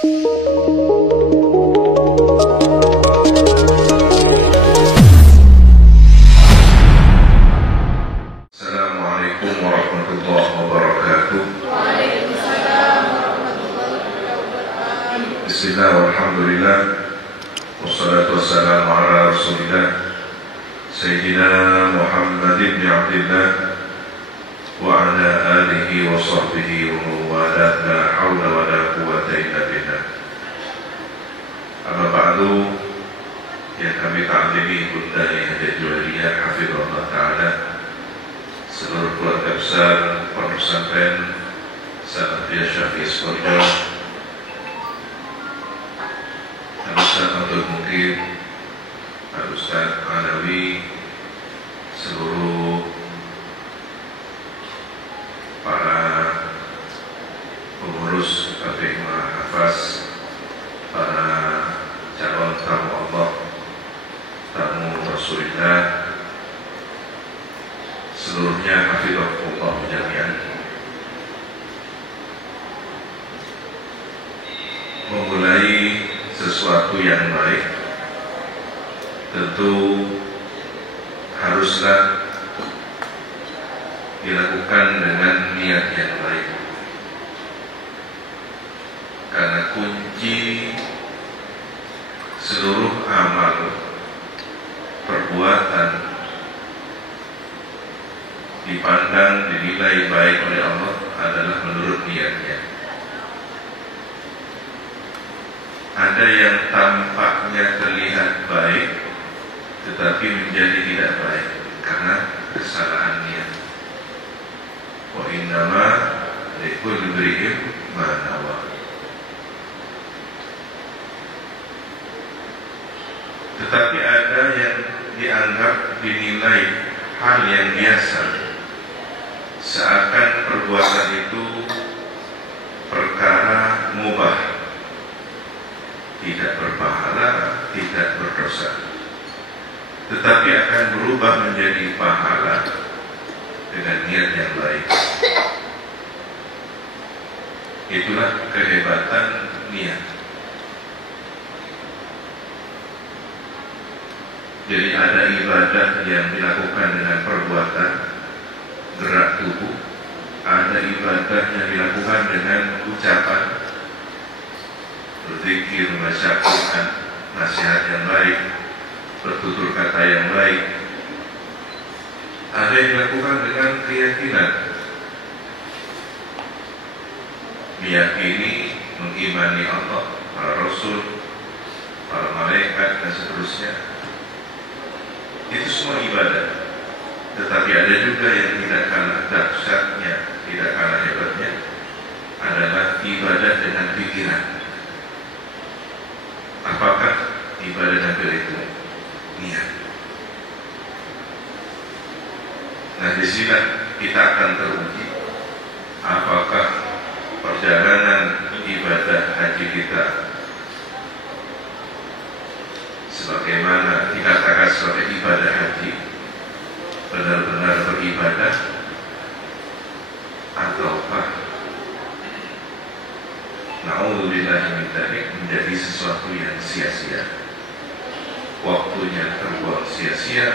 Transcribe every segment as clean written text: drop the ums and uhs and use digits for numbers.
Assalamualaikum warahmatullahi wabarakatuh. Waalaikumsalam warahmatullahi wabarakatuh. Bismillah walhamdulillah wassalatu wassalamu ala rasulillah Sayyidina Muhammad ibn Abdillah wa ala alihi wa sahbihi wa mawala la hawla wa la quwwata illa billah. Amma ba'du, yang kami ta'zimi Bunda Hajat Juwairiyah hafizahullah ta'ala, seluruh keluarga besar Pondok Pesantren Sanadiyah Syafi'i Sukoharjo, Al-Ustaz Abdul Mukim, Al-Ustaz Alawi, seluruh para pengurus KPI Mahafaz, para calon tamu Allah, tamu Rasulullah, seluruhnya hafizahullah jami'an. Memulai sesuatu yang baik tentu haruslah dilakukan dengan niat yang baik, karena kunci seluruh amal perbuatan dipandang, dinilai baik oleh Allah adalah menurut niatnya. Ada yang tampaknya terlihat baik tetapi menjadi tidak baik karena kesalahan niat. Wa innama likulli imri'in ma nawa. Tetapi ada yang dianggap, dinilai hal yang biasa, seakan perbuatan itu perkara mubah, tidak berpahala, tidak berdosa, tetapi akan berubah menjadi pahala dengan niat yang baik. Itulah kehebatan niat. Jadi ada ibadah yang dilakukan dengan perbuatan gerak tubuh, ada ibadah yang dilakukan dengan ucapan, berzikir, membaca Quran, nasihat yang baik, bertutur kata yang baik. Ada yang dilakukan dengan keyakinan, meyakini, mengimani Allah, para Rasul, para malaikat dan seterusnya. Itu semua ibadah. Tetapi ada juga yang tidak kalah dahsyatnya, tidak kalah hebatnya, adalah ibadah dengan pikiran. Apakah ibadah dan pikiran itu? Niat. Nah, di sini kita akan teruji apakah perjalanan ibadah haji kita sebagaimana dikatakan sebagai ibadah haji benar-benar beribadah ataukah na'udzubillahi min dzalik menjadi sesuatu yang sia-sia, waktunya terbuang sia-sia,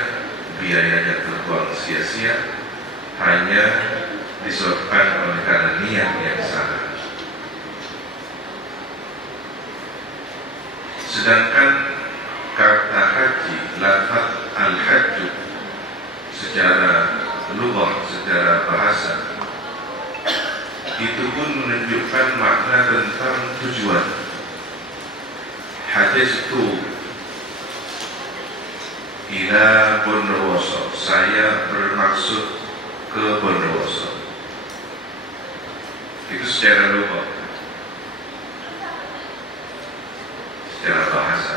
biayanya terbuang sia-sia, hanya disebabkan oleh karena niat yang salah. Sedangkan kata haji, lafaz al-hajj secara lughah, secara bahasa, itu pun menunjukkan makna tentang tujuan. Hajjtu ila Bondowoso, saya bermaksud ke Bondowoso. Itu secara lughah, secara bahasa.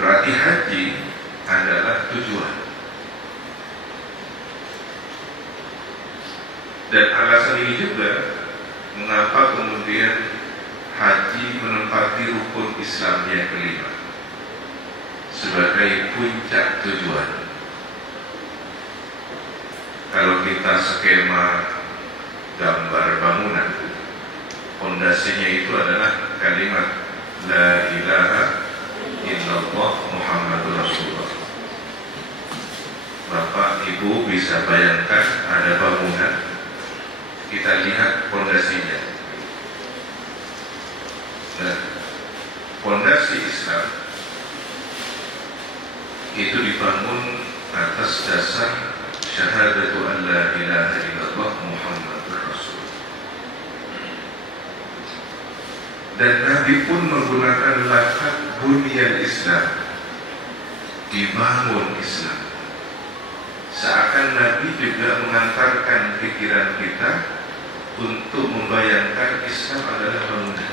Berarti haji adalah tujuan. Dan alasan ini juga mengapa kemudian haji menempati rukun Islam yang kelima sebagai puncak tujuan. Kalau kita skema gambar bangunan, Pondasinya itu adalah kalimat La ilaha illallah Muhammadur Rasulullah. Bapak Ibu bisa bayangkan ada bangunan, kita lihat pondasinya. Nah, pondasi Islam itu dibangun atas dasar syahadatu an la ilaha illallah Muhammadur Rasul. Dan Nabi pun menggunakan lafaz bunyan Islam, dibangun Islam. Seakan Nabi juga mengantarkan pikiran kita untuk membayangkan Islam adalah bangunan.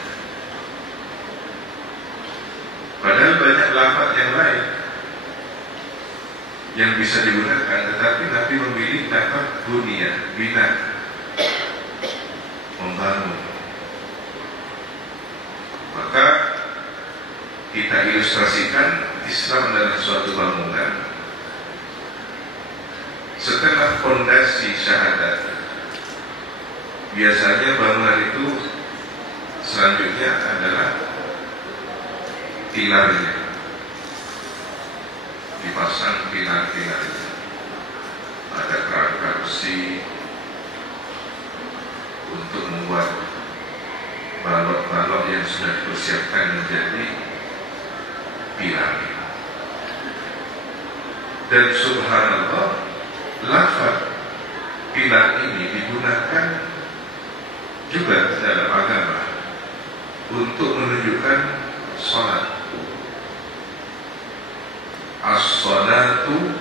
Padahal banyak lafaz yang lain yang bisa digunakan, tetapi Nabi memilih lafaz bunyan, bina, membangun. Maka kita ilustrasikan Islam adalah suatu bangunan. Setelah fondasi syahadat, biasanya bangunan itu selanjutnya adalah pilarnya, dipasang pilar-pilarnya, ada kerangka besi untuk membuat balok-balok yang sudah dipersiapkan menjadi pilar. Dan subhanallah, lafaz pilar ini digunakan juga dalam agama untuk menunjukkan sholat. As-sholatu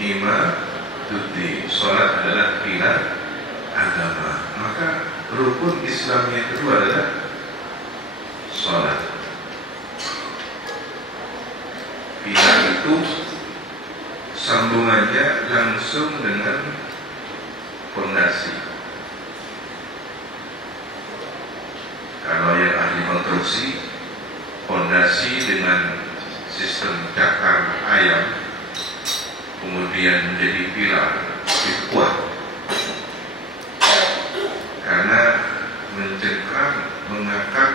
imaduddin. Sholat adalah pilar agama. Maka rukun Islam yang kedua adalah sholat. Pilar itu sambungannya langsung dengan fondasi. Kalau yang ahli konstruksi, fondasi dengan sistem cakar ayam kemudian menjadi pilar, itu kuat karena mencengkram, mengakar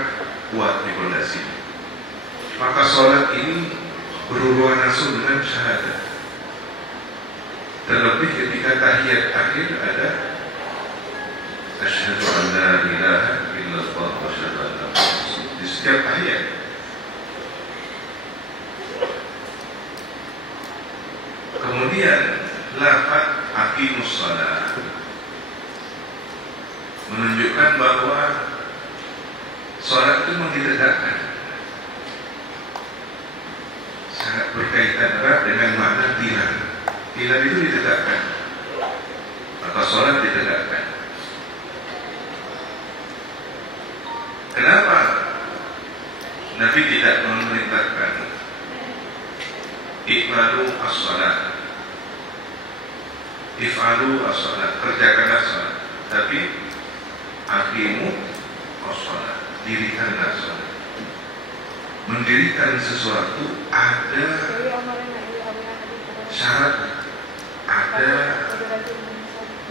kuat di fondasi. Maka sholat ini berhubungan langsung dengan syahadat. Terlebih ketika tahiyat akhir ada asyhadu an la ilaha illallah wa asyhadu anna Muhammadan rasulullah di setiap tahiyat. Kemudian lafaz aqimus shalah menunjukkan bahwa sholat itu memang ditegakkan. Sangat berkaitan erat dengan makna pilar. Pilar itu ditegakkan, maka sholat ditegakkan. Kenapa Nabi tidak memerintahkan I'malu as-salat, if'alu as-salat, kerjakanlah salat, tapi aqimu as-salat, dirikanlah salat. Mendirikan sesuatu ada syarat, ada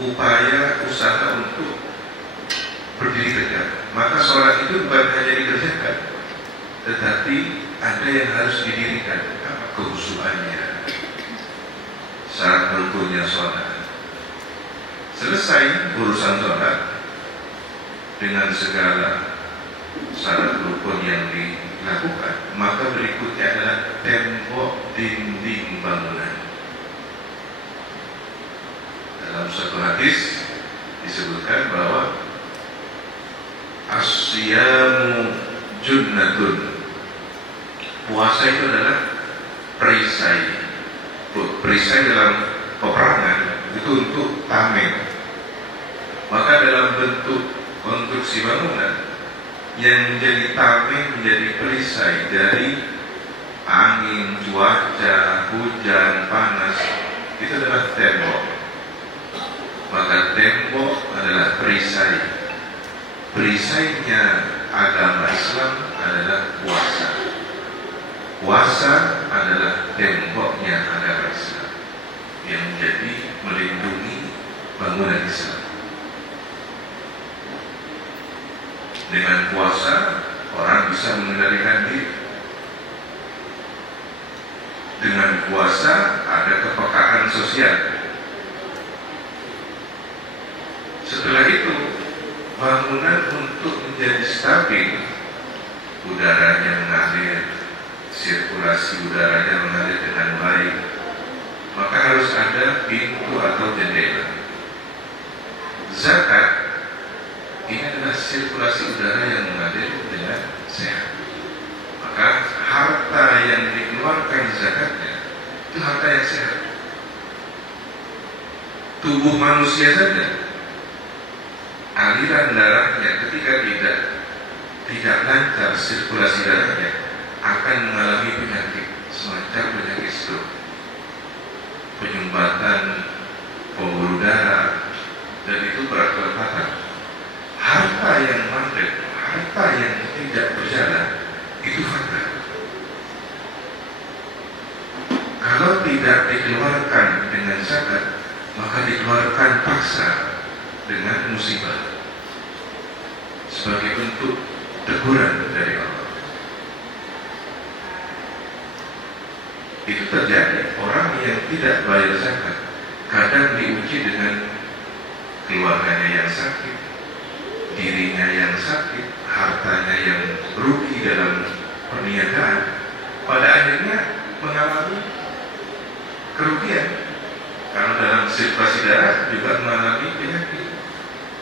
upaya usaha untuk berdiri tegak. Maka sholat itu bukan hanya dikerjakan, tetapi ada yang harus didirikan. Kehusuannya, syarat rukunnya sholat. Selesai urusan sholat dengan segala syarat rukun yang dilakukan, maka berikutnya adalah tembok dinding bangunan. Dalam suatu hadis disebutkan bahwa as-siyamu junnatun, puasa itu adalah perisai. Perisai dalam peperangan itu untuk tameng. Maka dalam bentuk konstruksi bangunan yang menjadi tameng, menjadi perisai dari angin, cuaca, hujan, panas, itu adalah tembok. Maka tembok adalah perisai. Perisainya agama Islam adalah puasa. Puasa adalah temboknya agama Islam yang menjadi melindungi bangunan Islam. Dengan puasa orang bisa mengendalikan diri. Dengan puasa ada kepekaan sosial. Setelah itu bangunan untuk menjadi stabil, udaranya mengalir, sirkulasi udaranya mengalir dengan baik, maka harus ada pintu atau jendela. Zakat ini adalah sirkulasi udara yang mengalir dengan sehat. Maka harta yang dikeluarkan zakatnya itu harta yang sehat. Tubuh manusia saja, aliran darahnya ketika tidak lancar sirkulasi darahnya akan mengalami penyakit semacam penyakit stroke, penyumbatan pembuluh darah, dan itu berakibat. Harta yang mandek, harta yang tidak berjalan, itu harta. Kalau tidak dikeluarkan dengan zakat, maka dikeluarkan paksa dengan musibah sebagai bentuk teguran dari Allah. Itu terjadi. Orang yang tidak bayar zakat kadang diuji dengan keluarganya yang sakit, dirinya yang sakit, hartanya yang rugi dalam perniagaan, pada akhirnya mengalami kerugian. Karena dalam sirkulasi darah juga mengalami penyakit.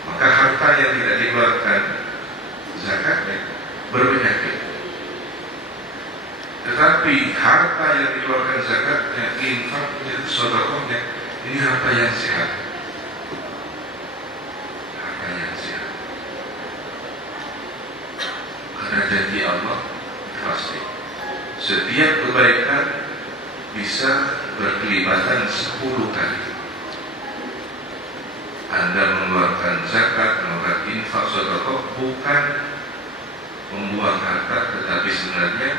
Maka harta yang tidak dikeluarkan zakatnya berpenyakit. Tetapi harta yang dikeluarkan zakatnya, infaknya, sedekahnya, ini harta yang sehat. Harta yang sehat. Karena janji Allah pasti setiap kebaikan bisa berkelibatan 10 kali. Anda mengeluarkan zakat, mengeluarkan infak, sedekah bukan membuang harta, tetapi sebenarnya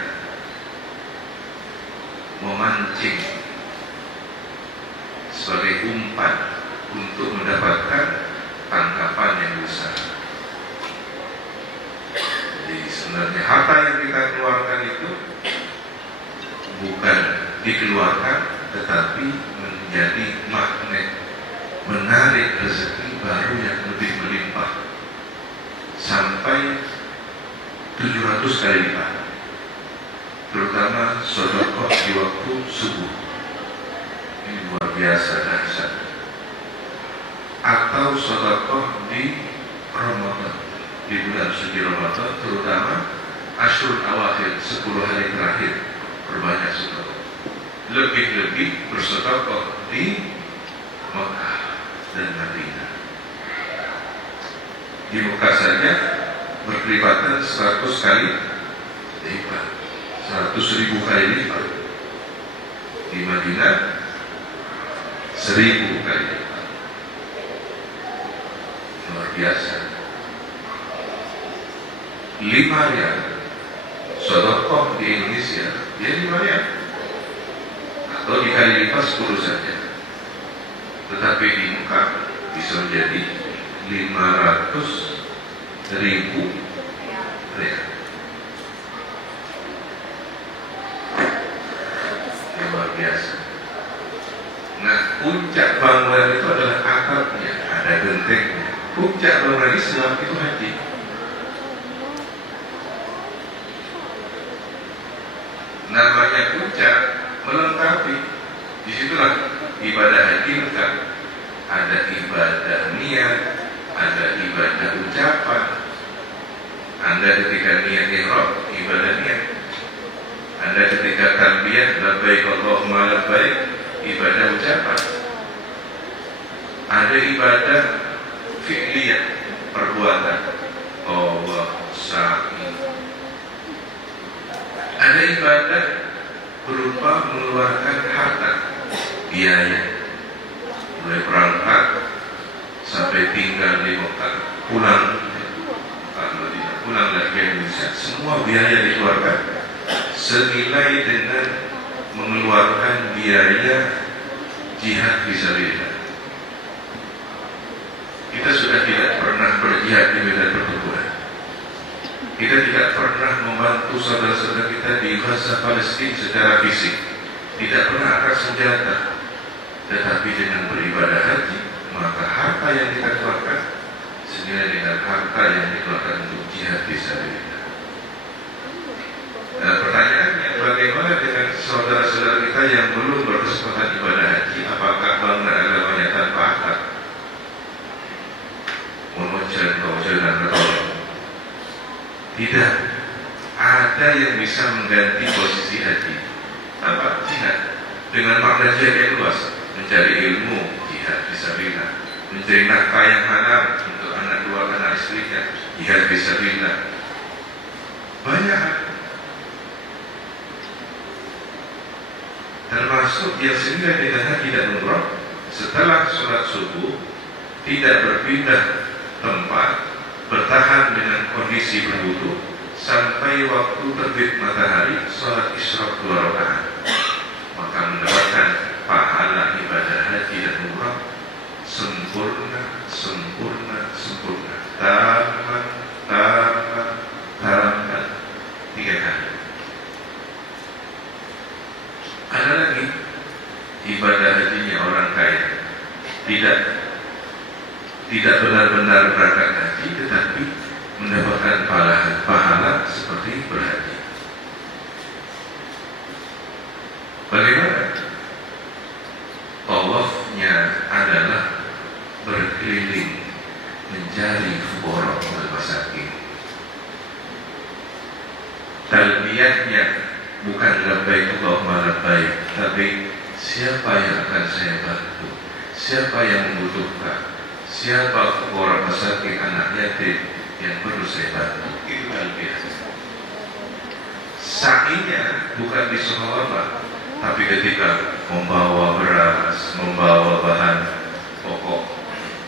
memancing sebagai umpan untuk mendapatkan tangkapan yang besar. Jadi sebenarnya harta yang kita keluarkan itu bukan dikeluarkan, tetapi menjadi magnet, menarik rezeki baru yang lebih melimpah sampai 700 kali lipat. Terutama sedekah di waktu subuh, ini luar biasa dahsyat. Atau sedekah di Ramadan, di bulan suci Ramadan, terutama Ashrul Awakhir, 10 hari terakhir, berbanyak sedekah. Lebih-lebih bersedekah di Mekah dan Madinah. Di Mekah saja berkelipatan 100 kali lipat, 100.000 kali lipat. Di Madinah 1000 kali lipat. Luar biasa. 5 riyal sedekah di Indonesia, dia 5 riyal, atau dikali lipat 10 saja. Tetapi di Mekah bisa menjadi 500.000 riyal. Luar biasa. Nah, puncak bangunan itu adalah atapnya, ada gentengnya. Puncak bangunan Islam itu haji. Namanya puncak melengkapi. Disitulah ibadah haji lengkap. Ada ibadah niat, ada ibadah ucapan. Anda ketika niat ihram, ibadah niat. Anda ketika talbiyah, labbaik Allahumma labbaik, ibadah ucapan. Ada ibadah fi'liyah, perbuatan. Allah sa'i. Ada ibadah berupa mengeluarkan harta, biaya, mulai berangkat sampai tinggal di Mekah, pulang lagi ke Indonesia, semua biaya dikeluarkan senilai dengan mengeluarkan biaya jihad fisabilillah. Kita sudah tidak pernah berjihad di medan pertempuran. Kita tidak pernah membantu saudara-saudara kita di Gaza Palestina secara fisik, tidak pernah angkat senjata. Tetapi dengan beribadah haji, maka harta yang kita keluarkan senilai dengan harta yang dikeluarkan untuk jihad fisabilillah. Nah, pertanyaannya, bagaimana dengan saudara-saudara kita yang belum berkesempatan ibadah haji? Apakah bangunan agamanya tanpa atap? Tidak. Ada yang bisa mengganti posisi haji. Apa? Jihad. Dengan makna jihad yang luas, mencari ilmu, jihad fisabilillah, mencari nafkah yang halal untuk anak dua anak istrinya, jihad fisabilillah. Banyak. Termasuk yang senilai dengan haji dan umrah, setelah sholat subuh tidak berpindah tempat, bertahan dengan kondisi berwudu sampai waktu terbit matahari, sholat isyraq 2 rakaat, maka mendapatkan pahala ibadah haji dan umrah sempurna, sempurna, sempurna, tamat, 3 kali. Ada lagi ibadah hajinya orang kaya, tidak benar-benar berangkat haji, tetapi mendapatkan pahala seperti berhaji. Bagaimana? Tawafnya adalah berkeliling mencari fuqara wal masakin. Talbiyahnya bukan labbaik Allahumma labbaik, tapi siapa yang akan saya bantu, siapa yang membutuhkan, siapa fuqara masakin, anak yatim yang perlu saya bantu. Itu talbiyah. Sa'inya bukan di Sohawabah, tapi ketika membawa beras, membawa bahan pokok,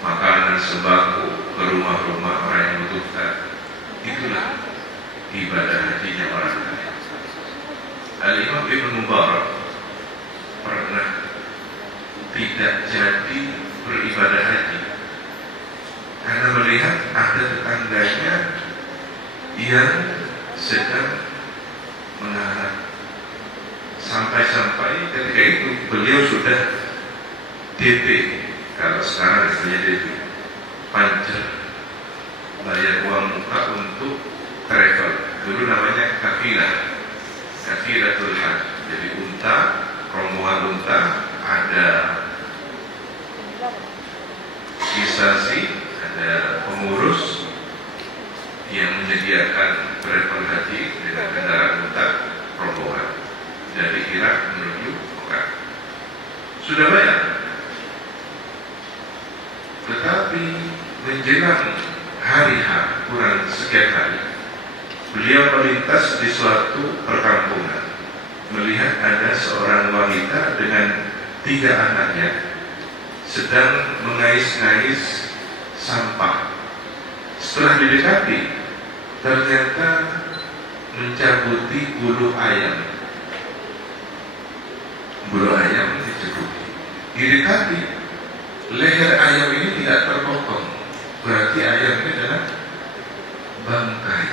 makanan sembako ke rumah-rumah orang yang membutuhkan, itulah ibadah hajinya orang kaya. Al-Imam Ibn Mubarak pernah tidak jadi beribadah haji karena melihat ada tetangganya yang sedang mengharap. Sampai-sampai ketika itu beliau sudah DP, kalau sekarang istilahnya DP, pancer, bayar uang muka untuk travel. Dulu namanya kafilatul hajj. Jadi unta, rombongan unta, ada instansi, ada pengurus yang menyediakan travel haji dengan kendaraan unta rombongan dari Irak menuju Mekah. Sudah bayar, tetapi menjelang hari H kurang sekian hari, beliau melintas di suatu perkampungan, melihat ada seorang wanita dengan 3 anaknya sedang mengais-ngais sampah. Setelah didekati, ternyata mencabuti bulu ayam. Bulu ayam dicabuti. Didekati, leher ayam ini tidak terpotong. Berarti ayam ini adalah bangkai.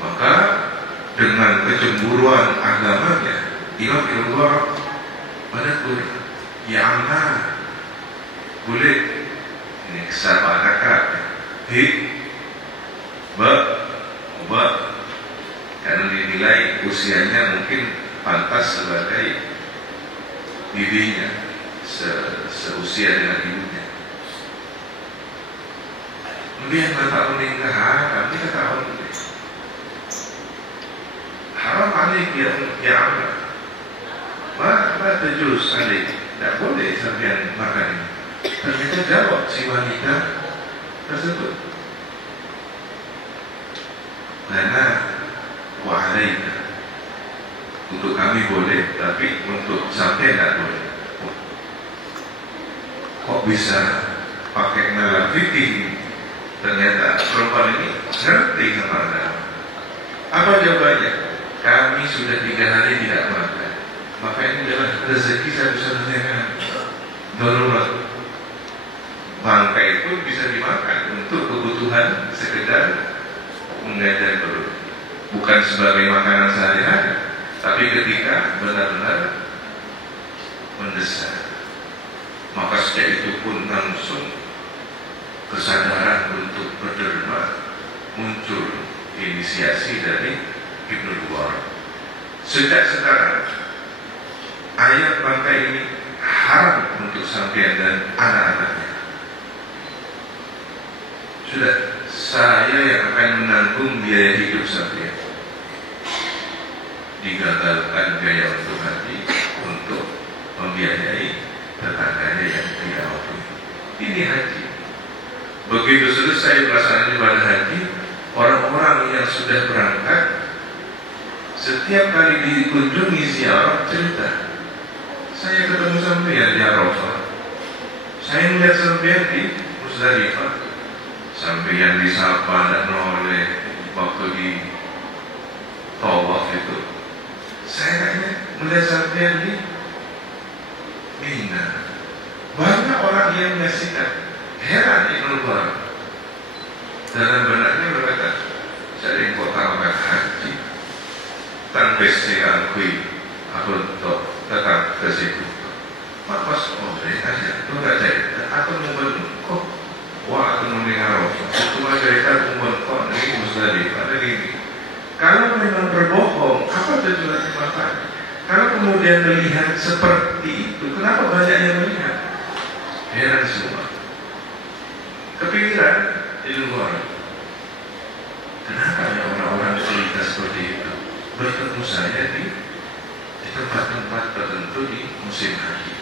Maka dengan kecemburuan agamanya, Imam Ibn Mubarak menegur, ya anak, boleh ini kesalahan akak, karena dinilai usianya mungkin pantas sebagai bibinya, seusia dengan ibunya. Kemudian mata menikah haram, kita tahu haram alik ya anak. Mana terjus alik, tidak boleh sampai makan ini. Ternyata jawab si wanita tersebut, lana wa alaina, untuk kami boleh, tapi untuk sampai tidak boleh. Kok bisa pakai nalar fikih? Ternyata perempuan ini ngerti sama agama. Apa jawabannya? Kami sudah 3 hari tidak makan, maka ini adalah rezeki satu-satunya. Darurat. Bangkai pun bisa dimakan untuk kebutuhan sekedar mengajar guru, bukan sebagai makanan sehari-hari, tapi ketika benar-benar mendesak, maka sejak itu pun langsung kesadaran untuk berderma muncul, inisiasi dari Ibnul Mubarak. Sejak sekarang ayat bangkai ini haram untuk sampean dan anak-anaknya. Sudah, saya yang akan menanggung biaya hidup sampean. Digagalkan biaya untuk haji untuk membiayai tetangganya yang tidak mampu. Ini haji. Begitu selesai pelaksanaan ibadah haji, orang-orang yang sudah berangkat setiap kali dikunjungi ziarah cerita, saya ketemu sampean di Arafah, saya melihat sampean di Muzdalifah, sampean disapa dan menoleh waktu di tawaf itu. Saya melihat sampean di Mina. Banyak orang yang menyaksikan, heran Ibnul Mubarak. Dalam benaknya berkata, saya yang kota makan haji, tanpa saya akui, aku untuk tetap ke situ. Maka oleh aja, itu tak cerita, atau membantu kok, wah atau mendengar Arafah. Cuma cerita membantu ini Muzdalifah ada ini. Kalau memang berbohong, apa tujuannya makanya? Kalau kemudian melihat seperti itu, kenapa banyak yang melihat? Heran semua. Kepikiran di luar. Kenapa ya orang-orang cerita seperti itu? Bertemu saya di tempat-tempat tertentu di musim haji.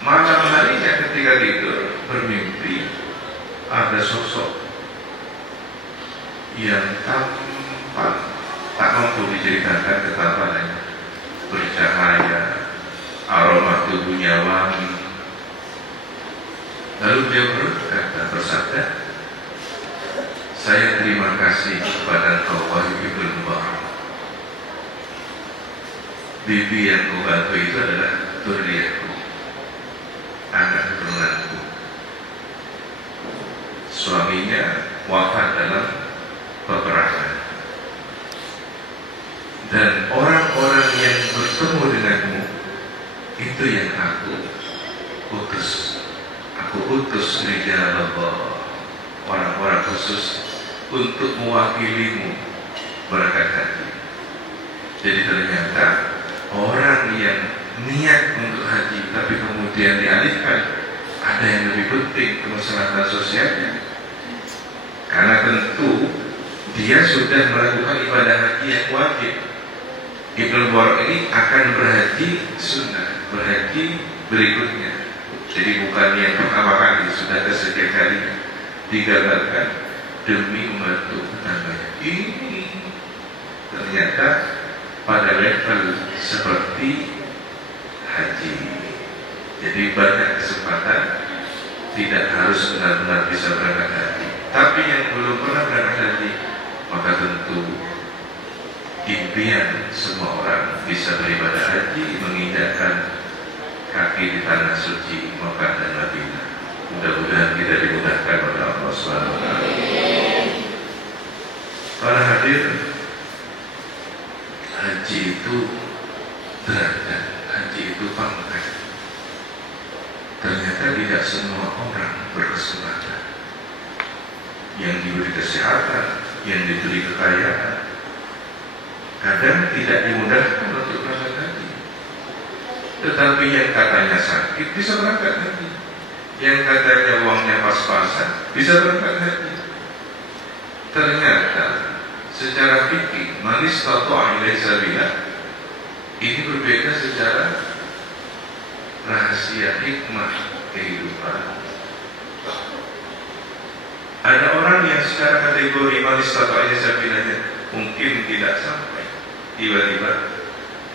Malam harinya ketika tidur bermimpi ada sosok yang tampak tak mampu diceritakan ketampaannya, bercahaya, aroma tubuhnya wangi. Lalu dia berkata, bersabda, saya terima kasih kepada engkau wahai Ibnul Mubarak. Bibi yang kau bantu itu adalah dzurriyyahku, anak keturunanku. Suaminya wafat dalam peperangan. Dan orang-orang yang bertemu denganmu itu yang aku utus. Aku utus rijal Allah, orang-orang khusus untuk mewakilimu berangkat haji. Jadi ternyata orang yang niat untuk haji tapi kemudian dialihkan, ada yang lebih penting kemaslahatan sosialnya. Karena tentu dia sudah melakukan ibadah haji yang wajib. Ibnul Mubarak ini akan berhaji sunnah, berhaji berikutnya. Jadi bukan yang pertama kali, sudah kesekian kalinya digagalkan demi membantu tetangganya. Ini ternyata pada level seperti haji. Jadi banyak kesempatan, tidak harus benar-benar bisa berangkat haji. Tapi yang belum pernah berangkat haji, maka tentu impian semua orang bisa beribadah haji, menginjakkan kaki di tanah suci Makkah dan Madinah. Mudah-mudahan kita dimudahkan oleh Allah SWT. Para hadir, haji itu derajat, haji itu pangkat. Ternyata tidak semua orang berkesempatan. Yang diberi kesehatan, yang diberi kekayaan, kadang tidak dimudahkan untuk berangkat haji. Tetapi yang katanya sakit bisa berangkat haji, yang katanya uangnya pas-pasan bisa berangkat haji. Ternyata secara fikih man istata'a ilaihi sabila ini berbeda secara rahasia hikmah kehidupan. Ada orang yang secara kategori man istata'a ilaihi sabila mungkin tidak sampai, tiba-tiba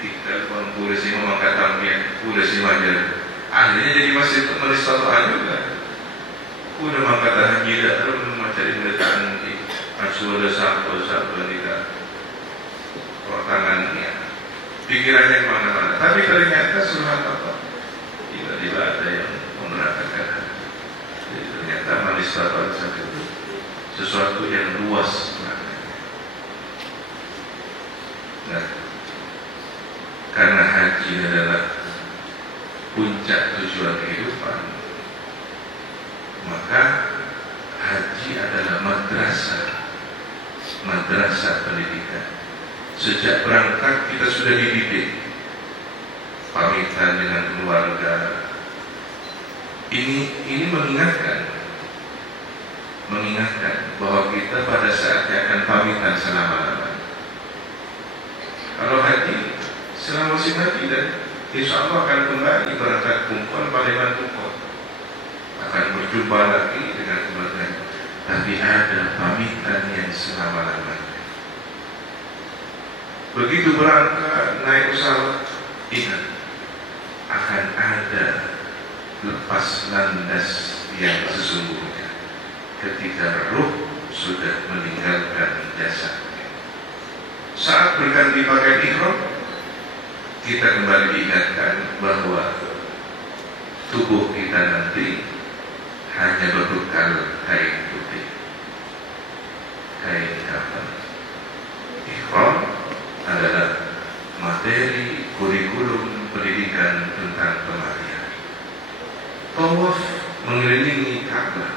ditelepon polisi mengangkat tampian, polisi majar, akhirnya jadi masih man juga. Udah mengangkat haji tidak terus mencari meletakkan di asuh dosa tidak tangannya, pikirannya kemana-mana. Tapi ternyata subhanallah, tiba-tiba ada yang memberangkatkan haji. Jadi ternyata man istata'a itu sesuatu yang luas maknanya. Nah, karena haji adalah puncak tujuan kehidupan, maka haji adalah madrasah pendidikan. Sejak berangkat kita sudah dididik, pamitan dengan keluarga. Ini mengingatkan bahwa kita pada saatnya akan pamitan selama-lamanya. Kalau haji, selama musim haji, dan insya Allah akan kembali berangkat kumpul Palembang kumpul, akan berjumpa lagi dengan keluarga. Tapi ada pamitan yang selama-lamanya. Begitu berangkat naik pesawat, ingat akan ada lepas landas yang sesungguhnya ketika ruh sudah meninggalkan jasadnya. Saat berganti pakaian ihram, kita kembali diingatkan bahwa tubuh kita nanti hanya berbekal kain putih, kain kafan. Ihram adalah materi kurikulum pendidikan tentang kematian. Tawaf mengelilingi Ka'bah,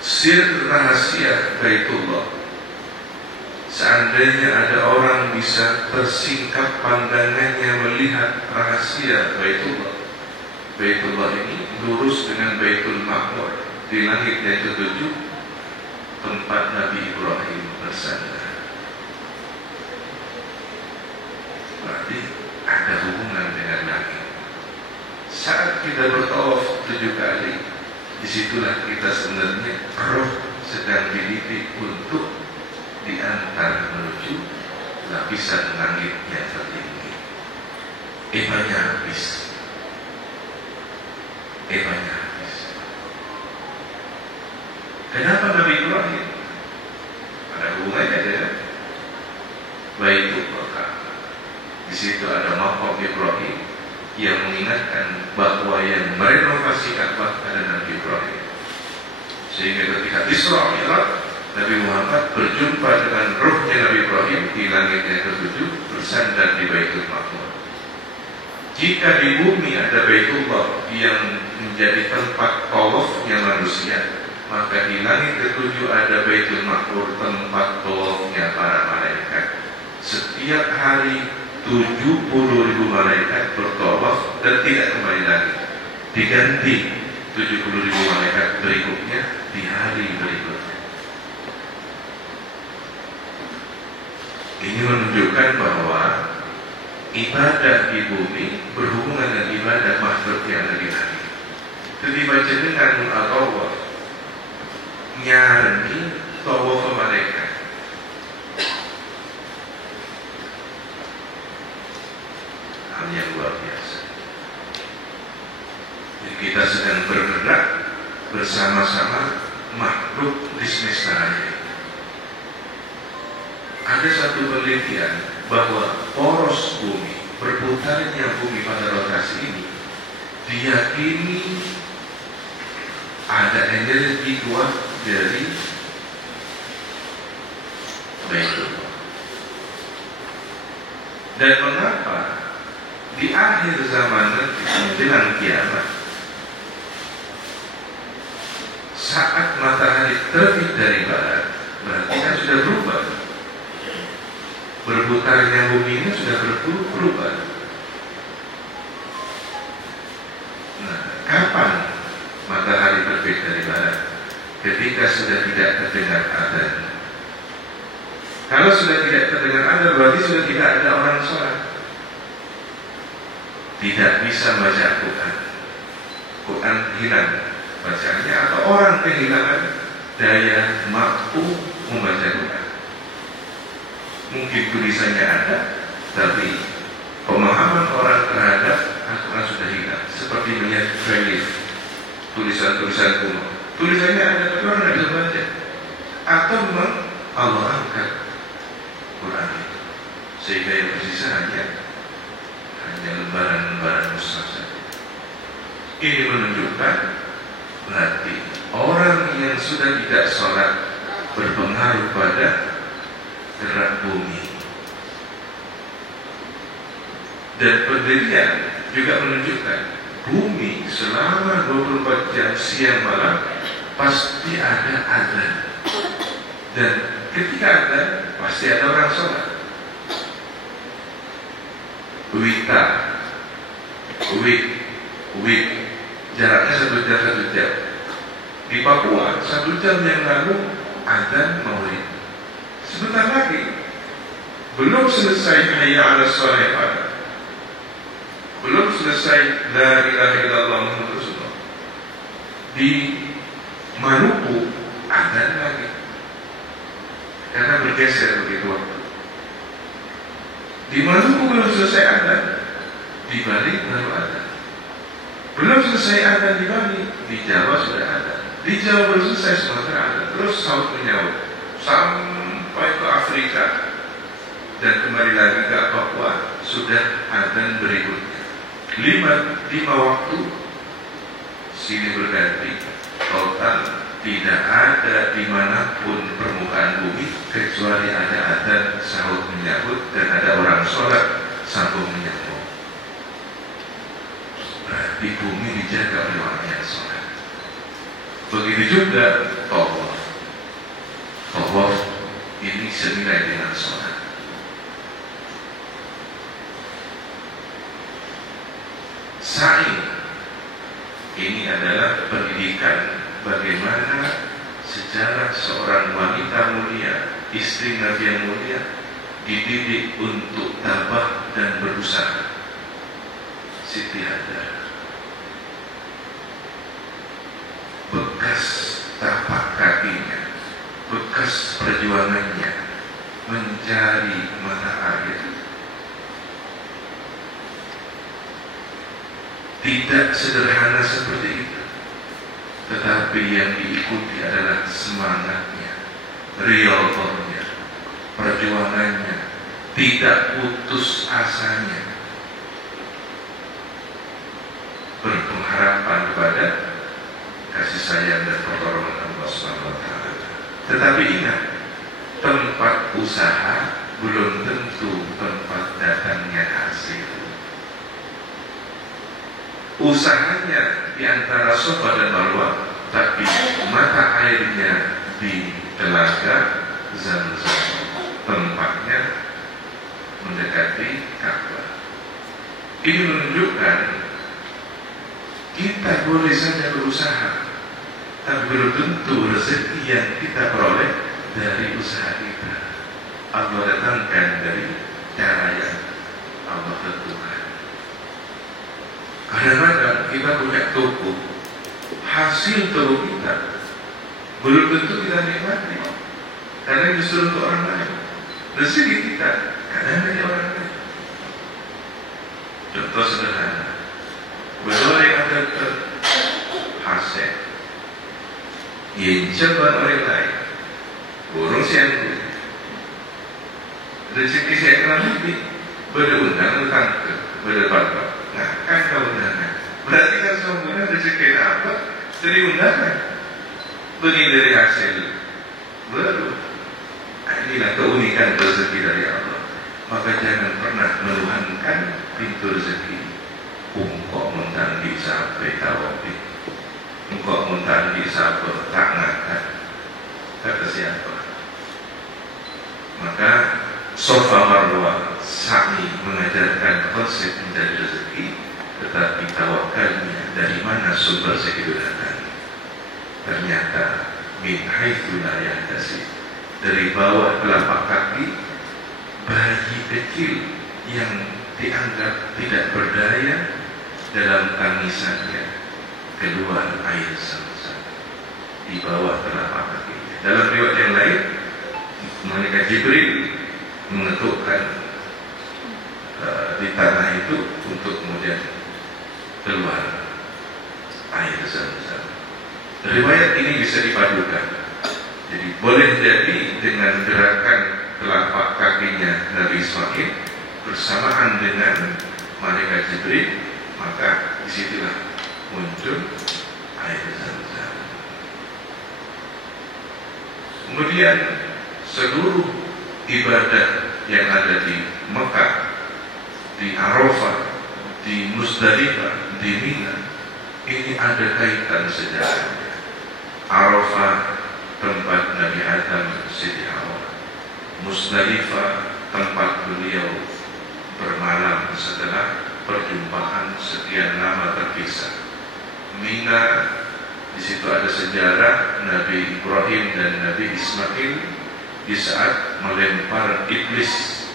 sir rahasia Baitullah. Seandainya ada orang bisa tersingkap pandangannya melihat rahasia Baitullah, Baitullah ini lurus dengan Baitul Ma'mur di langit yang ketujuh, tempat Nabi Ibrahim bersandar. Berarti ada hubungan dengan langit. Saat kita bertawaf 7 kali, disitulah kita sebenarnya roh sedang dididik untuk diantar menuju lapisan langit yang tertinggi. Evanya habis. Kenapa Nabi Ibrahim? Ada hubungannya dengan Baitullah. Di situ ada maqam Ibrahim yang mengingatkan bahwa yang merenovasi Ka'bah adalah Nabi Ibrahim. Sehingga ketika Isra Mi'raj, Nabi Muhammad berjumpa dengan ruhnya Nabi Ibrahim di langit yang ketujuh, bersandar di Baitul Ma'mur. Jika di bumi ada Baitullah yang menjadi tempat tawafnya manusia, maka di langit ketujuh ada Baitul Ma'mur, tempat tawafnya para malaikat. Setiap hari 70.000 malaikat bertawaf dan tidak kembali lagi. Diganti 70.000 malaikat berikutnya di hari berikutnya. Ini menunjukkan bahwa ibadah di bumi berhubungan dengan ibadah makhluk yang ada di langit. Ketika jenengan al-tawaf nyarni tawaf malaikat, hal yang luar biasa. Jadi kita sedang bergerak bersama-sama makhluk di semesta raya. Ada satu penelitian bahwa poros bumi, berputarnya bumi pada rotasi ini, diyakini ada energi kuat dari Baitullah. Dan mengapa di akhir zaman nanti menjelang kiamat, saat matahari terbit dari barat, berarti kan sudah berubah. Berputarnya bumi ini sudah berubah. Nah, kapan matahari terbit dari barat? Ketika sudah tidak terdengar adzan. Kalau sudah tidak terdengar adzan, berarti sudah tidak ada orang sholat. Tidak bisa baca Quran. Quran hilang bacaannya, atau orang kehilangan daya mampu membaca Quran. Mungkin tulisannya ada, tapi pemahaman orang terhadap Al-Quran sudah hilang. Seperti melihat relief, tulisan-tulisan kuno. Tulisannya ada, tapi orang tidak bisa baca. Atau memang Allah angkat Quran itu, sehingga yang tersisa hanya lembaran-lembaran mushaf saja. Ini menunjukkan berarti orang yang sudah tidak sholat berpengaruh pada gerak bumi. Dan pendirian juga menunjukkan bumi selama 24 jam siang malam pasti ada azan. Dan ketika azan pasti ada orang sholat. Wik, jaraknya 1 jam. Di Papua 1 jam yang lalu azan maghrib. Sebentar lagi belum selesai hayya 'alas shalah, belum selesai la ilaha illallah Muhammadur Rasulullah, di Maluku azan lagi karena bergeser begitu waktu. Di Maluku belum selesai azan, di Bali baru azan. Belum selesai azan di Bali, di Jawa sudah azan. Di Jawa belum selesai, Sumatera azan. Terus saut menyaut sampai ke Afrika dan kembali lagi ke Papua, sudah azan berikutnya. Lima waktu silih berganti. Total tidak ada dimanapun permukaan bumi kecuali ada azan sahut menyahut dan ada orang sholat sambung menyambung. Berarti bumi dijaga oleh orang yang sholat. Begitu juga tawaf. Tawaf ini senilai dengan sholat. Sa'i ini adalah pendidikan bagaimana sejarah seorang wanita mulia, istri Nabi yang mulia, dididik untuk tabah dan berusaha. Siti Hajar, bekas tapak kakinya, bekas perjuangannya mencari mata air, tidak sederhana seperti itu. Tetapi yang diikuti adalah semangatnya, riyadhahnya, perjuangannya, tidak putus asanya, berpengharapan kepada kasih sayang dan pertolongan Allah SWT. Tetapi ingat, tempat usaha belum tentu tempat datangnya hasil. Usahanya di antara Safa dan Marwah, tapi mata airnya di telaga Zamzam, tempatnya mendekati Ka'bah. Ini menunjukkan kita boleh saja berusaha, tapi belum tentu rezeki yang kita peroleh dari usaha kita. Allah datangkan dari cara yang Allah tentukan. Kadang-kadang kita punya toko, hasil toko kita belum tentu kita nikmati, karena justru untuk orang lain. Rezeki kita kadang dari orang lain. Contoh sederhana, beroleh ada hasil yang cepat orang lain, burung siang rezeki saya kenal ini berundang utang ke berdepan. Nah, kan undangan. Berarti kan sesungguhnya rezeki apa? Dari undangan. Bagi dari hasil baru. Nah, inilah keunikan rezeki dari Allah. Maka jangan pernah meluhankan pintu rezeki. Engkau mentandi sampai tawabi. Engkau mentandi sampai tangan. Kata siapa? Maka Safa Marwah Sa'i mengajarkan konsep mencari rezeki, tetapi tawakalnya dari mana sumber rezeki itu datang? Ternyata min haitsu la yahtasib, dari bawah telapak kaki bayi kecil yang dianggap tidak berdaya dalam tangisannya keluar air Zamzam di bawah telapak kaki. Dalam riwayat yang lain, malaikat Jibril mengetukkan di tanah itu untuk kemudian keluar air Zamzam. Riwayat ini bisa dipadukan. Jadi boleh jadi dengan gerakan telapak kakinya Nabi Ismail bersamaan dengan malaikat Jibril, maka disitulah muncul air Zamzam. Kemudian seluruh ibadah yang ada di Mekah di Arafah, di Musdalifah, di Mina, ini ada kaitan sejarahnya. Arafah tempat Nabi Adam Siti Hawa, Musdalifah tempat beliau bermalam setelah perjumpaan sekian lama terpisah. Mina, di situ ada sejarah Nabi Ibrahim dan Nabi Ismail di saat melempar iblis.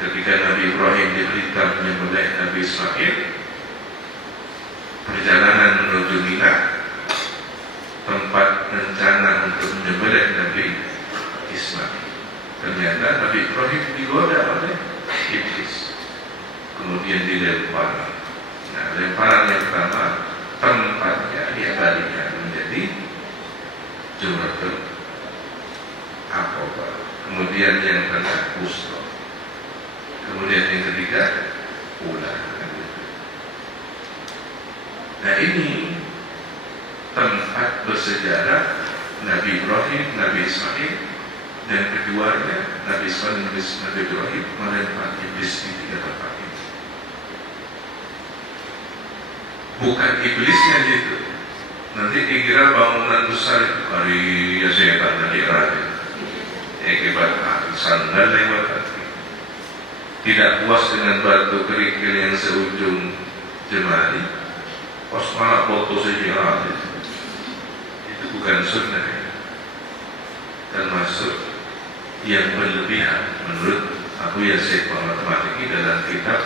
Ketika Nabi Ibrahim diberitahu menyembelih Nabi Ismail, perjalanan menuju Mina, tempat rencana untuk menyembelih Nabi Ismail, ternyata Nabi Ibrahim digoda oleh iblis, kemudian dilempar. Nah, lemparan yang pertama tempatnya diabadikan menjadi Jumratul Aqabah, kemudian yang kedua Wusta, kemudian yang ketiga Ula. Nah, ini tempat bersejarah Nabi Ibrahim, Nabi Ismail, dan keduanya Nabi Ismail dan Nabi Ibrahim melempar iblis di tiga tempat ini. Bukan iblisnya gitu. Nanti dikira bangunan besar itu hari ya setan dan diraja. Akibat sandal lewat kaki. Tidak puas dengan batu kerikil yang seujung jemari, pas malah foto sejarah itu bukan sunnah ya. Termasuk yang berlebihan menurut Abu Yazid Al-Matematik dalam kitab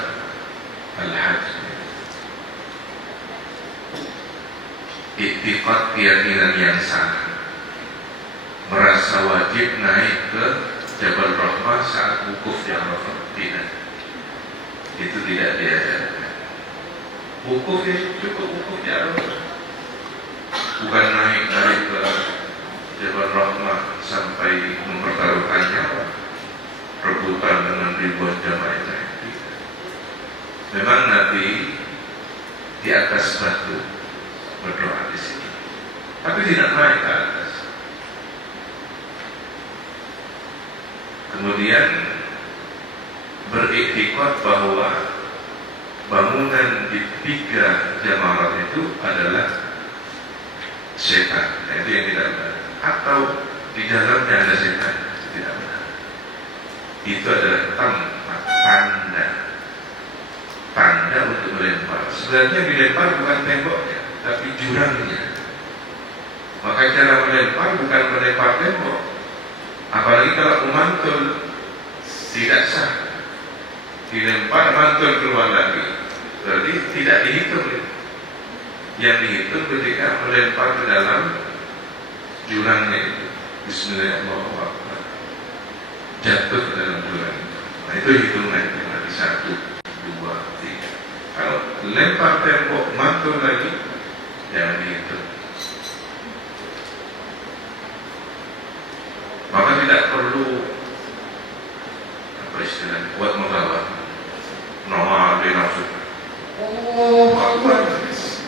Al-Hajj. Iktiqad keyakinan yang salah, merasa wajib naik ke Jabal Rahmah saat wukuf di Arafah. Tidak, itu tidak diajarkan. Wukuf itu cukup wukuf di Arafah, bukan naik ke Jabal Rahmah sampai mempertaruhkan nyawa, rebutan dengan ribuan jamaah yang lain. Memang Nabi di atas batu berdoa di sini, tapi tidak naik ke atas. Kemudian beriktikad bahwa bangunan di tiga jamarat itu adalah setan. Nah, itu yang tidak benar. Atau di dalamnya ada setan, tidak benar. Itu adalah tempat tanda untuk melempar. Sebenarnya dilempar bukan temboknya, tapi jurangnya. Maka cara melempar bukan melempar tembok, apalagi kalau memantul, tidak sah. Dilempar mantul keluar lagi, berarti tidak dihitung. Yang dihitung ketika melempar ke dalam jurangnya itu. Bismillahirrahmanirrahim, jatuh ke dalam jurang itu. Nah, itu hitungannya berarti 1, 2, 3. Kalau lempar tembok mantul lagi, jangan dihitung. Maka tidak perlu apa istilahnya buat membawa nomor di nafsu. Oh, bagus.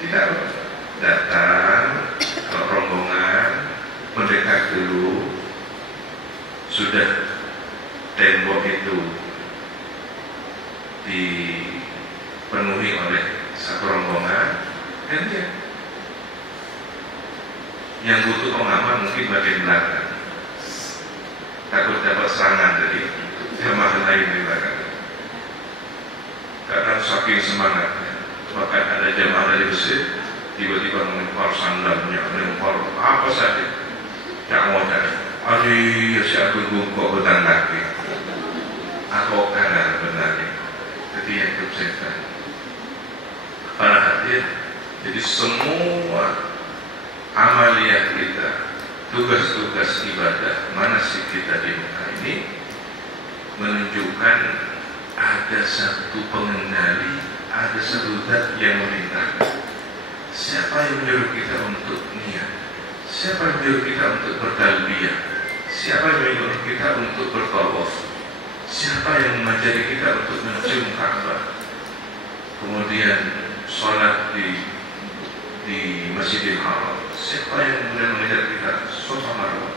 Tidak, datang ke rombongan, mendekat dulu. Sudah tembok itu dipenuhi oleh satu rombongan, dan dia yang butuh pengaman mungkin bagian belakang, takut dapat serangan dari jamaah lain di belakang. Karena saking semangatnya, bahkan ada jamaah dari Mesir tiba-tiba melempar sandalnya, melempar apa saja, tak mau cari. Aduh, si aku bungkuk hutang kaki. Aku kanan benarnya. Jadi yang setan. Para hadir, jadi semua amaliyah kita, tugas-tugas ibadah manasik kita di Mekah ini menunjukkan ada satu pengendali, ada satu zat yang memerintahkan. Siapa yang menyuruh kita untuk niat? Siapa yang menyuruh kita untuk bertalbiyah? Siapa yang menyuruh kita untuk bertawaf? Siapa yang mengajari kita untuk mencium Ka'bah? Kemudian sholat di Masjidil Haram. Siapa yang kemudian mengajar kita Safa Marwah?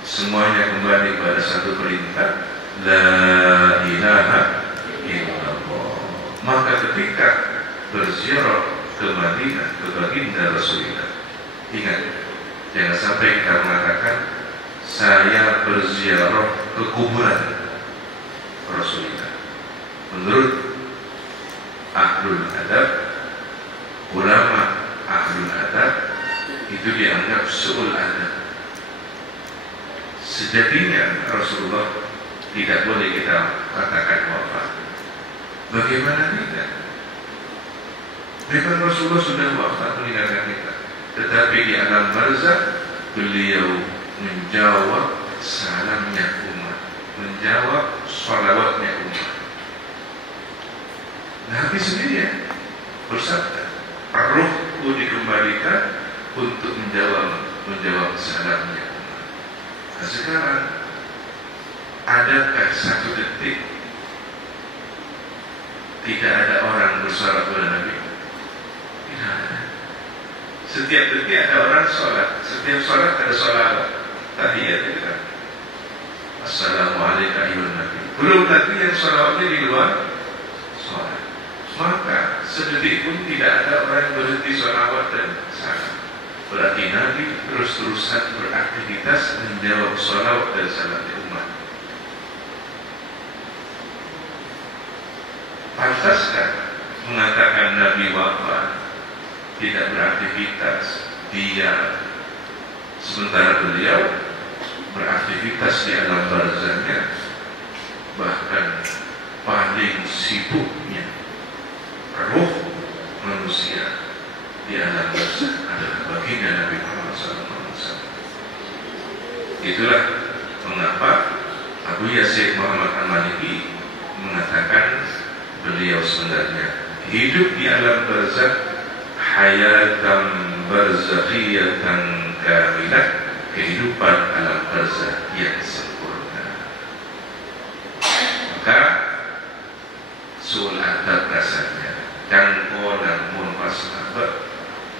Semuanya kembali pada satu perintah, La ilaha illallah. Maka ketika berziarah ke Madinah, ke baginda Rasulullah, ingat, jangan sampai kita mengatakan saya berziarah ke kuburan Rasulullah. Menurut ahlul adab, ulama ahlul adab, itu dianggap su'ul adab. Sejatinya Rasulullah tidak boleh kita katakan wafat. Bagaimana tidak? Memang Rasulullah sudah wafat meninggalkan kita, tetapi di alam barzakh beliau menjawab salamnya umat, menjawab sholawatnya umat. Nabi sendiri bersabda, "Ruhku dikembalikan untuk menjawab salamnya." Nah, sekarang adakah satu detik tidak ada orang bersolat kepada Nabi? Tidak ada. Setiap detik ada orang sholat. Setiap sholat ada sholawat. Tahiyat itu kan. Assalamualaikum ayuhan Nabi. Belum lagi yang sholawatnya di luar sholat. Maka sedetik pun tidak ada orang yang berhenti sholawat dan salam. Berarti Nabi terus-terusan beraktivitas menjawab sholawat dan salam umat. Pantaskah mengatakan Nabi wafat, tidak beraktivitas, dia sementara beliau beraktivitas di alam barzahnya, bahkan paling sibuknya ruh manusia di alam barzah adalah baginda Nabi Muhammad SAW. Itulah mengapa Abu Yazid Muhammad Al-Maliki mengatakan beliau sebenarnya hidup di alam barzakh hayatan barzakhiyatan kamilah, kehidupan alam barzakh yang sempurna. Maka sul adab rasanya dan namun pas sahabat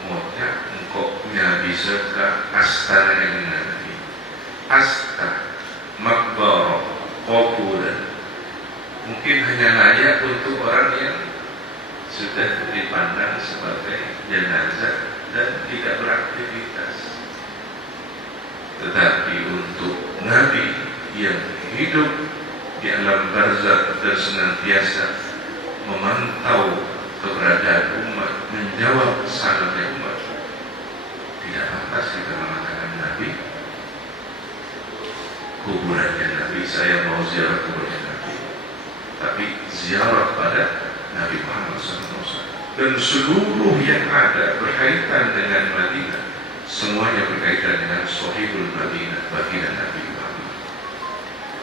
moga engkau bisa ke astana yang nanti asta makbarah kuburan mungkin hanya layak untuk orang yang sudah dipandang sebagai jenazah dan tidak beraktivitas. Tetapi untuk Nabi yang hidup di alam barzakh dan senantiasa memantau keberadaan umat, menjawab salamnya umat, tidak pantas kita mengatakan Nabi kuburannya Nabi, saya mau ziarah kuburannya Nabi, tapi ziarah pada Nabi Muhammad SAW. Dan seluruh yang ada berkaitan dengan Madinah, semuanya berkaitan dengan Sohibul Madinah, baginda Nabi Muhammad.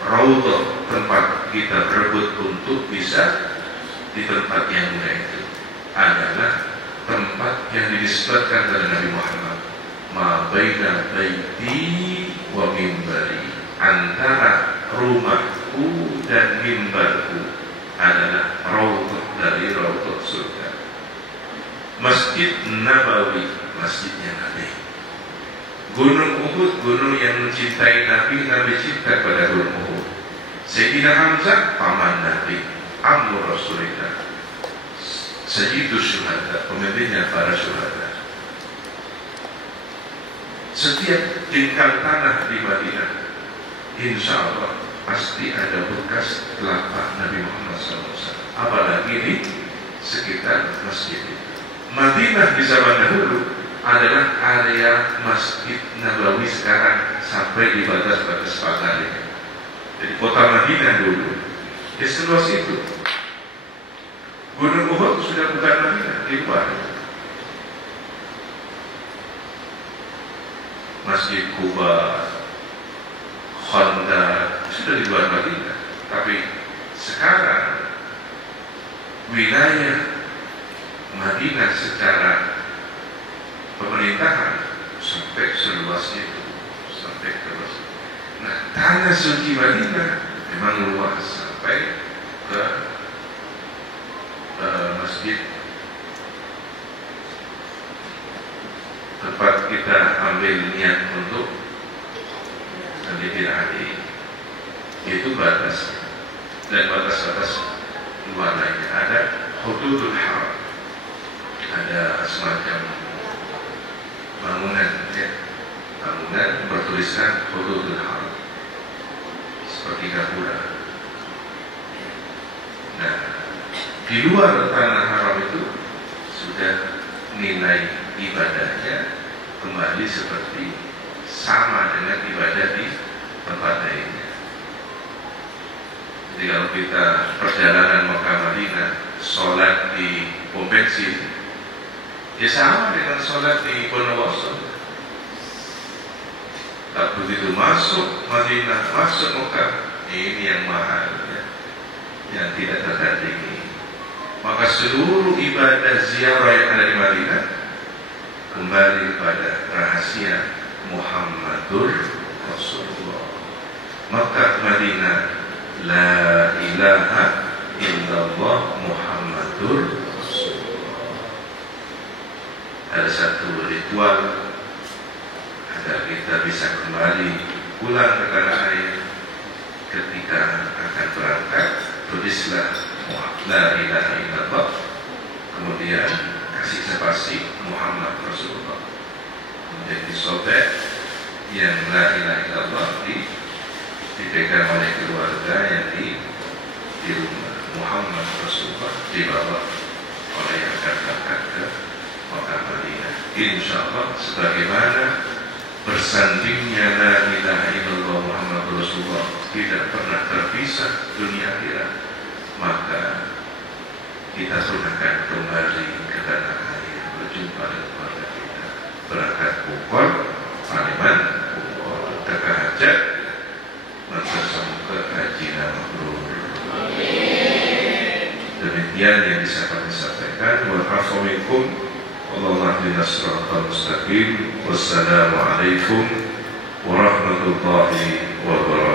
Raudhah, tempat kita berebut untuk bisa di tempat yang mulia itu, adalah tempat yang dinisbatkan kepada Nabi Muhammad. Ma baina baiti wa mimbari, antara rumahku dan mimbarku adalah raudhah dari raudhah surga. Masjid Nabawi, masjidnya Nabi. Gunung Uhud, gunung yang mencintai Nabi, Nabi cinta pada gunung Uhud. Sayyidina Hamzah, paman Nabi, amru Rasulullah, Sayyidus Syuhada, pemimpinnya para syuhada. Setiap tingkal tanah di Madinah, insya Allah pasti ada bekas telapak Nabi Muhammad SAW. Apalagi di sekitar masjid itu. Madinah di zaman dahulu adalah area Masjid Nabawi sekarang sampai di batas-batas pagar ini. Jadi kota Madinah dulu di seluas itu. Gunung Uhud sudah bukan Madinah, di luar. Masjid Kuba, Honda sudah di luar Madinah. Tapi sekarang wilayah Madinah secara pemerintahan sampai seluas itu, sampai ke luas. Nah, tanah suci Madinah memang luas sampai ke masjid tempat kita ambil niat untuk menjadi hati, itu batasnya. dan batas-batas luar lainnya. Ada hududul haram, ada semacam bangunan, ya, bangunan bertuliskan hududul haram seperti gapura. Nah, di luar tanah haram itu sudah nilai ibadahnya kembali seperti sama dengan ibadah di tempat lainnya. Jadi kalau kita perjalanan Mekah Madinah, sholat di pom bensin, ya sama dengan sholat di Bondowoso. Tak begitu masuk Madinah, masuk Mekah, ini yang mahal, ya, yang tidak tertandingi. Maka seluruh ibadah ziarah yang ada di Madinah kembali pada rahasia Muhammadur Rasulullah. Mekah Madinah, la ilaha illallah Muhammadur Rasulullah. Ada satu ritual agar kita bisa kembali pulang ke tanah air. Ketika akan berangkat, tulislah la ilaha illallah, kemudian kasih spasi Muhammad Rasulullah, kemudian disobek yang la ilaha illallah dipegang oleh keluarga yang di rumah. Muhammad Rasulullah dibawa oleh yang akan berangkat ke Mekah Madinah. Insyaallah sebagaimana bersandingnya la ilaha illallah Muhammad Rasulullah tidak pernah terpisah dunia akhirat, maka kita pun akan kembali ke tanah air, berjumpa dengan keluarga kita, berangkat pukul Paliman, pukul Hajat, Semoga haji mabrur. Demikian yang bisa kami sampaikan. Wassalamualaikum warahmatullahi wabarakatuh. Wassalamualaikum warahmatullahi wabarakatuh.